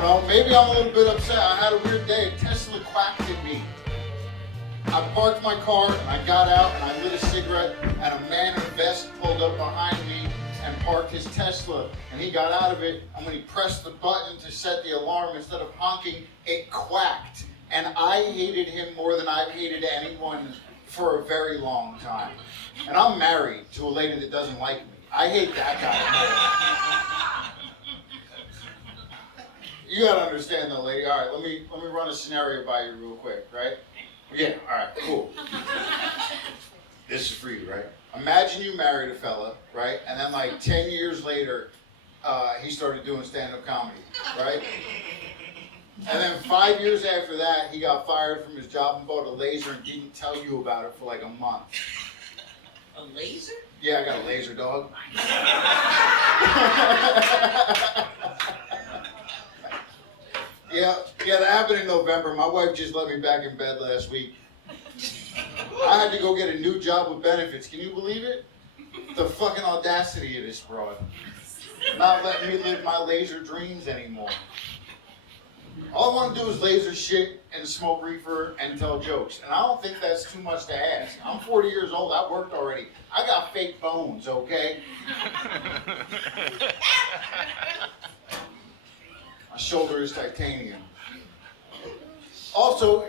don't know. Maybe I'm a little bit upset. I had a weird day. Tesla quacked at me. I parked my car and I got out and I lit a cigarette and a man in a vest pulled up behind me and parked his Tesla, and he got out of it, and when he pressed the button to set the alarm, instead of honking, it quacked. And I hated him more than I've hated anyone for a very long time. And I'm married to a lady that doesn't like me. I hate that guy more. You gotta understand though, lady. All right, let me run a scenario by you real quick, right? Yeah, all right, cool. This is for you, right? Imagine you married a fella, right? And then like 10 years later, he started doing stand-up comedy, right? And then 5 years after that, he got fired from his job and bought a laser and didn't tell you about it for like a month. A laser? Yeah, I got a laser, dog. Yeah, that happened in November. My wife just let me back in bed last week. I had to go get a new job with benefits. Can you believe it? The fucking audacity of this broad. Not letting me live my laser dreams anymore. All I want to do is laser shit and smoke reefer and tell jokes. And I don't think that's too much to ask. I'm 40 years old. I worked already. I got fake bones, okay? My shoulder is titanium. Also,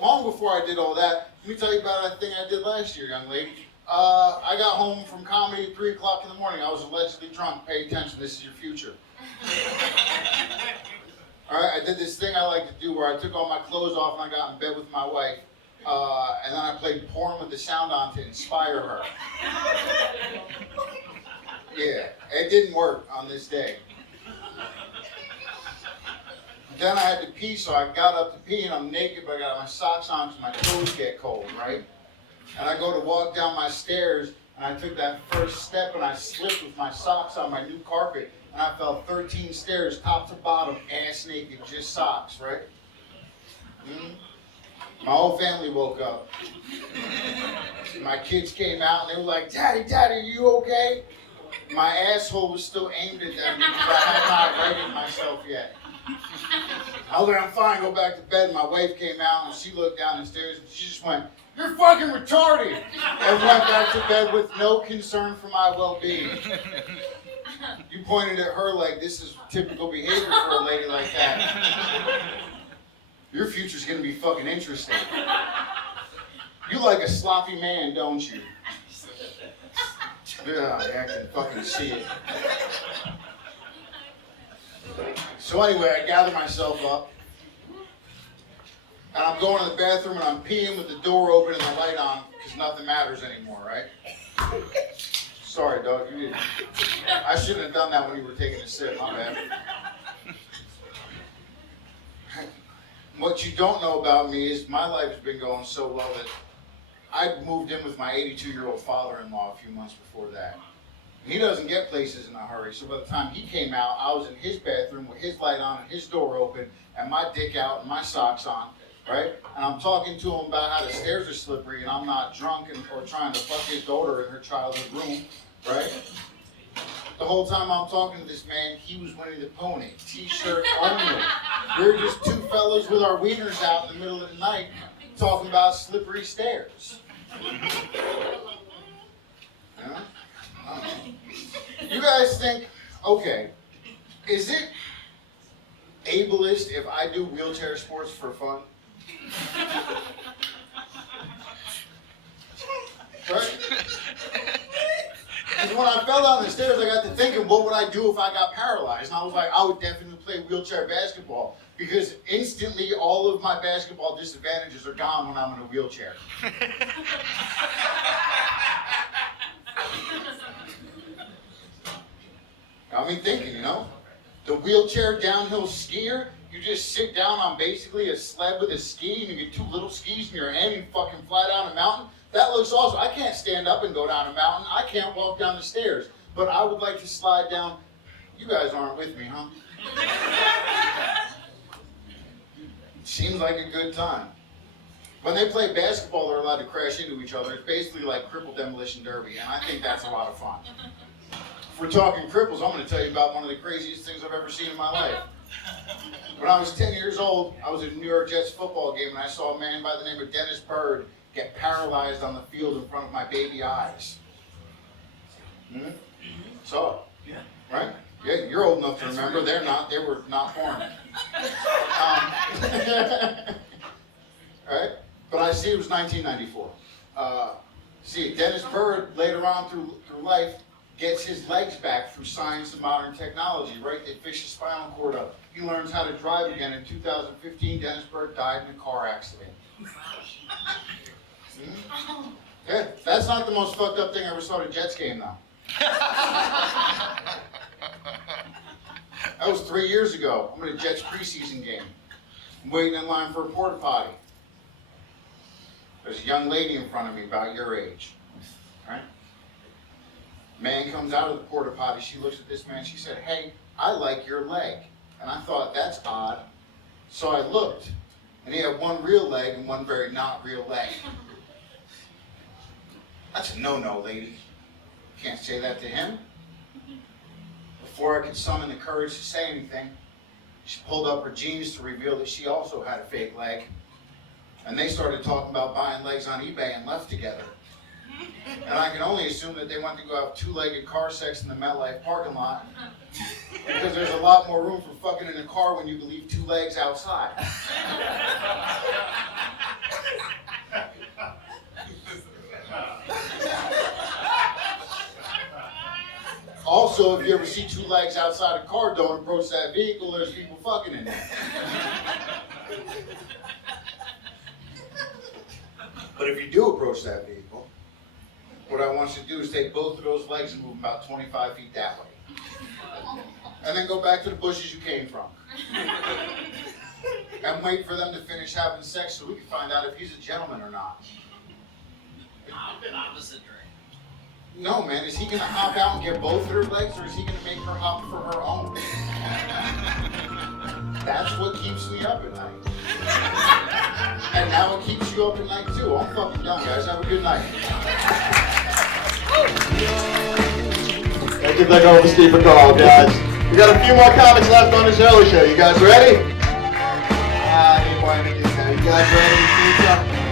long before I did all that, let me tell you about a thing I did last year, young lady. I got home from comedy at 3 o'clock in the morning. I was allegedly drunk. Pay attention, this is your future. All right, I did this thing I like to do where I took all my clothes off and I got in bed with my wife. And then I played porn with the sound on to inspire her. Yeah, it didn't work on this day. Then I had to pee, so I got up to pee, and I'm naked, but I got my socks on because my toes get cold, right? And I go to walk down my stairs, and I took that first step, and I slipped with my socks on my new carpet, and I fell 13 stairs, top to bottom, ass naked, just socks, right? My whole family woke up. My kids came out, and they were like, Daddy, are you okay? My asshole was still aimed at them because I had not righted myself yet. I was like, I'm fine, go back to bed. My wife came out and she looked down the stairs and she just went, you're fucking retarded! And went back to bed with no concern for my well-being. You pointed at her like this is typical behavior for a lady like that. Your future's gonna be fucking interesting. You like a sloppy man, don't you? Yeah, I can fucking see it. So anyway, I gather myself up, and I'm going to the bathroom, and I'm peeing with the door open and the light on, because nothing matters anymore, right? Sorry, dog, you didn't. I shouldn't have done that when you were taking a sip, my bad. What you don't know about me is my life has been going so well that I moved in with my 82-year-old father-in-law a few months before that. He doesn't get places in a hurry, so by the time he came out, I was in his bathroom with his light on and his door open and my dick out and my socks on, right? And I'm talking to him about how the stairs are slippery and I'm not drunk or trying to fuck his daughter in her childhood room, right? The whole time I'm talking to this man, he was Winnie the Pooh, t-shirt only. We were just two fellas with our wieners out in the middle of the night talking about slippery stairs. Yeah? You guys think, okay, is it ableist if I do wheelchair sports for fun? Right? Because when I fell down the stairs, I got to thinking, what would I do if I got paralyzed? And I was like, I would definitely play wheelchair basketball because instantly all of my basketball disadvantages are gone when I'm in a wheelchair. Got me thinking, you know? The wheelchair downhill skier, you just sit down on basically a sled with a ski and you get two little skis in your hand and you fucking fly down a mountain. That looks awesome. I can't stand up and go down a mountain. I can't walk down the stairs. But I would like to slide down. You guys aren't with me, huh? Seems like a good time. When they play basketball, they're allowed to crash into each other. It's basically like cripple demolition derby, and I think that's a lot of fun. If we're talking cripples, I'm going to tell you about one of the craziest things I've ever seen in my life. When I was 10 years old, I was at a New York Jets football game and I saw a man by the name of Dennis Byrd get paralyzed on the field in front of my baby eyes. Saw it. Yeah. Right? Yeah, you're old enough to remember. They're not. They were not born. Right? But I see it was 1994. Dennis Byrd later on through life gets his legs back through science and modern technology, right? They fish his spinal cord up. He learns how to drive again. In 2015, Dennis Byrd died in a car accident. Yeah, that's not the most fucked up thing I ever saw at a Jets game, though. That was 3 years ago. I'm at a Jets preseason game. I'm waiting in line for a porta potty. There's a young lady in front of me about your age. Right? Man comes out of the porta potty. She looks at this man. She said, "Hey, I like your leg." And I thought, that's odd. So I looked, and he had one real leg and one very not real leg. That's a no-no, lady. Can't say that to him. Before I could summon the courage to say anything, she pulled up her jeans to reveal that she also had a fake leg. And they started talking about buying legs on eBay and left together. And I can only assume that they went to go have two-legged car sex in the Meadowlands Parking Lot. Because there's a lot more room for fucking in a car when you can leave two legs outside. Also, if you ever see two legs outside a car, don't approach that vehicle. There's people fucking in there. But if you do approach that vehicle, what I want you to do is take both of those legs and move them about 25 feet that way. And then go back to the bushes you came from. And wait for them to finish having sex so we can find out if he's a gentleman or not. Opposite drink. No, man, is he gonna hop out and get both of her legs, or is he gonna make her hop for her own? That's what keeps me up at night. And now it keeps you up at night too. I'm fucking done, guys. Have a good night. Thank you, for Steve Pocaro, guys. We got a few more comics left on this early show. You guys ready? I need more energy now. You guys ready?